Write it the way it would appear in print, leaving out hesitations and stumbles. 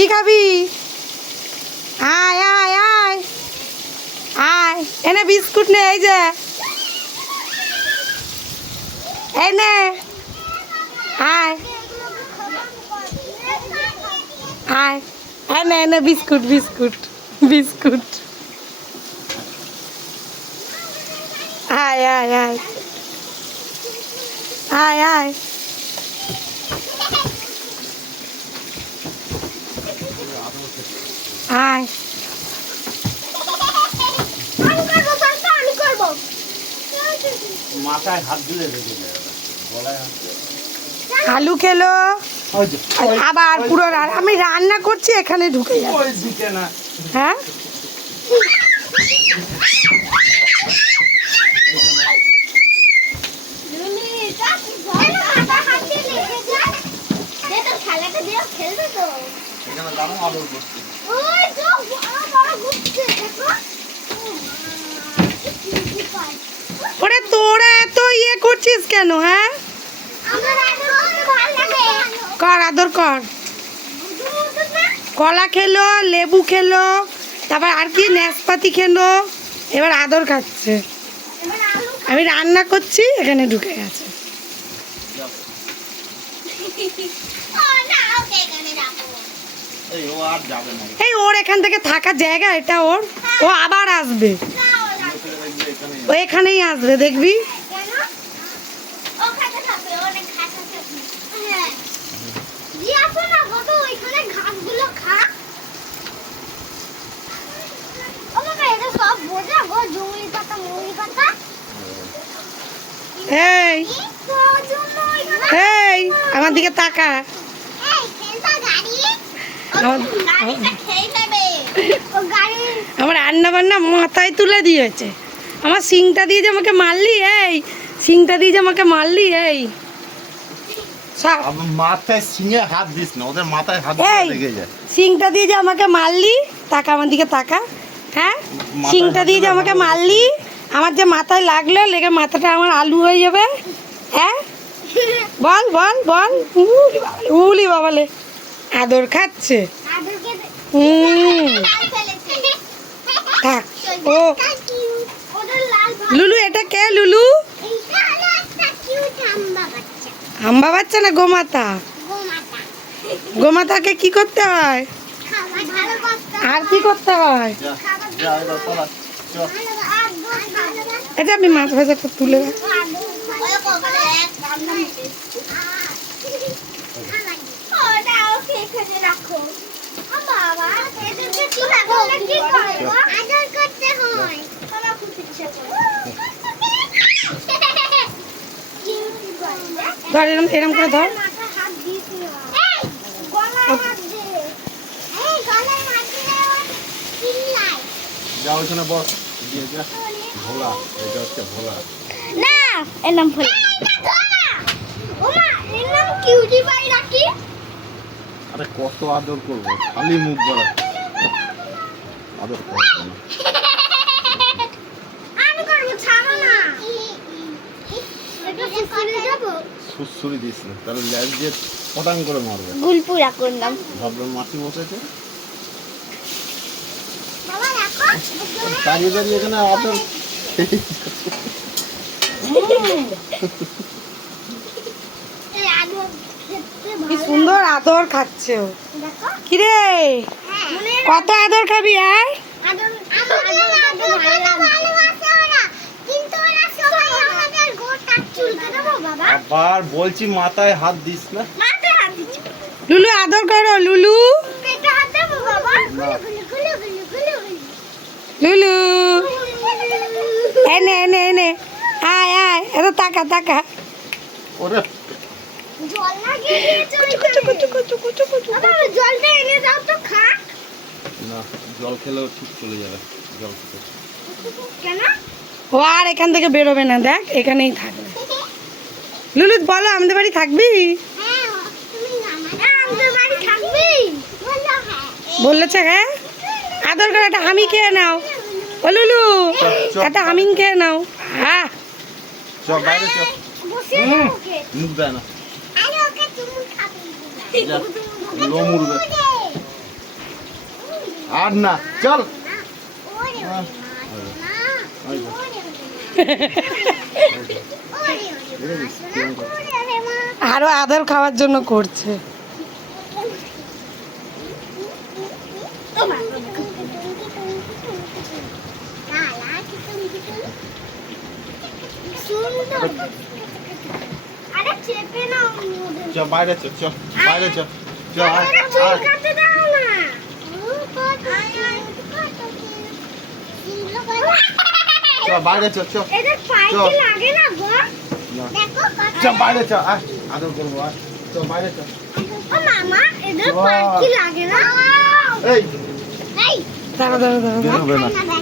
কি খাবি? আয় আয় আয় আয়, এনে বিস্কুট নে, এই যে এই নে, আয় আয়, এনে এনে বিস্কুট বিস্কুট বিস্কুট, আয় আয় আয় আয় আয়, আয় মাথায় হাত দিলে রেগে যায়, গলায় হাত দিলে। আলু খেলো ওই যে, আবার পুরো আমি রান্না করছি এখানে ঢুকে যাবে। ওই দিকে না। হ্যাঁ এখানে দাঁড়ানো আদর করছি। ওরে তোরা এত ইয়ে করছিস কেন? হ্যাঁ কর, আদর কর। কলা খেলো, লেবু খেলো, তারপর আর কি নাশপাতি খেলো, এবার আদর খাচ্ছে। আমি রান্না করছি এখানে ঢুকে গেছে। এই ও আর যাবে না। এই ওর এখান থেকে থাকার জায়গা এটা ওর, ও আবার আসবে, ও এখানেই আসবে দেখবি। এই এই আমার দিকে তাকা, আমার রান্না বান্না মাথায় তুলে দিয়েছে। আমার সিংটা দিয়ে যে আমাকে মারলি, এই সিংটা দিয়ে যে আমাকে মারলি, এই মাথায় সিঙে হাত দিস না, ওদের মাথায় হাত এই লেগে যায়। সিংটা দিয়ে যে আমাকে মারলি, তাকা আমার দিকে তাকা। হ্যাঁ সিংটা দিয়ে যে আমাকে মারলি, আমার যে মাথায় লাগলো, লেগে মাথাটা আমার আলু হয়ে যাবে। হ্যাঁ বল বল বল, উলি বাবালে আদর খাচ্ছে। থাক ও লুলু, এটা কে লুলু? আম্বা বাচ্চা না গোমাতা? গোমাতাকে কি করতে হয় আর কি করতে হয়? এটা আমি মাছ ভাজাটা তুলে ধর, এরম এরম করে ধর। যা ওইখানে বস, দিয়ে যা। ভোলা, এটা হচ্ছে ভোলা। না এর নাম ভোলা। ওমা এর নাম কিউটি পাই নাকি? আরে কত আদর করবো, খালি মুখ বড় আদর করবো না। আমি করব, ছাড়ো না। এটা সুসুরি যাব। সুসুরি দিস না, তাহলে ল্যাজ দিয়ে পটাং করে মারবে। গুলপুরা করলাম। ভাবলাম মাটি বসেছে, বাবা রাখো। দাঁড়িয়ে দাঁড়িয়ে এখানে আদর। এই আদর খেতে কি ভালো। সুন্দর আদর খাচ্ছে ও। দেখো। কিরে হ্যাঁ। কত আদর খাবি? আয় আদর আদর ভালোবাসে ওরা, কিন্তু ওরা সবাই আমাদের গোটা চুলকে দেবো বাবা। আবার বলছি মাথায় হাত দিস না। মাথায় হাত দিচ্ছি। লুলু আদর করো, লুলু পেটে হাত দেবো বাবা। না। গুলু গুলু গুলু গুলু গুলু। লুলু এনে এনে এনে, আয় আয়, এত তাকা তাকা। ওরে জল লাগিয়ে দিয়েছে ওইখানে। বাবা, জলটা এনে দাও তো, খা। না, জল খেলেও ঠিক চলে যাবে জল খেতে। কেন? ও আর এখান থেকে বেরোবে না, দেখ এখানেই থাকবে। লুলু বলো আমাদের বাড়ি থাকবি? হ্যাঁ, তুমি আমাদের বাড়ি থাকবি? বললো হ্যাঁ। বললেছে হ্যাঁ। আদর করে একটা হামি খেয়ে নাও। ও লুলু একটা হামিং খেয়ে নাও। হ্যাঁ চ বাইরে চ। বসিয়ে দাও ওকে। মুখ দেয় না, আরে ওকে তুমি খাবি না। যা, লোম উড়বে। আর না চল ওরে আহ। ওরে মা এই ওরে যে। ওরে মা সোনা ওরে মা আরো আদর খাওয়ার জন্য করছে। আরে চেপে নাও চ বাইরে চ চ বাইরে চ চ আয়, চুল আয়। কাটতে দাও না চ বাইরে চ চ এদের পায়ে চল। কি লাগে না গো না। দেখো চ বাইরে চ আয় আদর করবো আয় চ বাইরে চ ও মামা এদের বাহ। পায়ে কি লাগে না এই এই দাঁড়া দাঁড়া দাঁড়া দাঁড়া। বেরোবে না না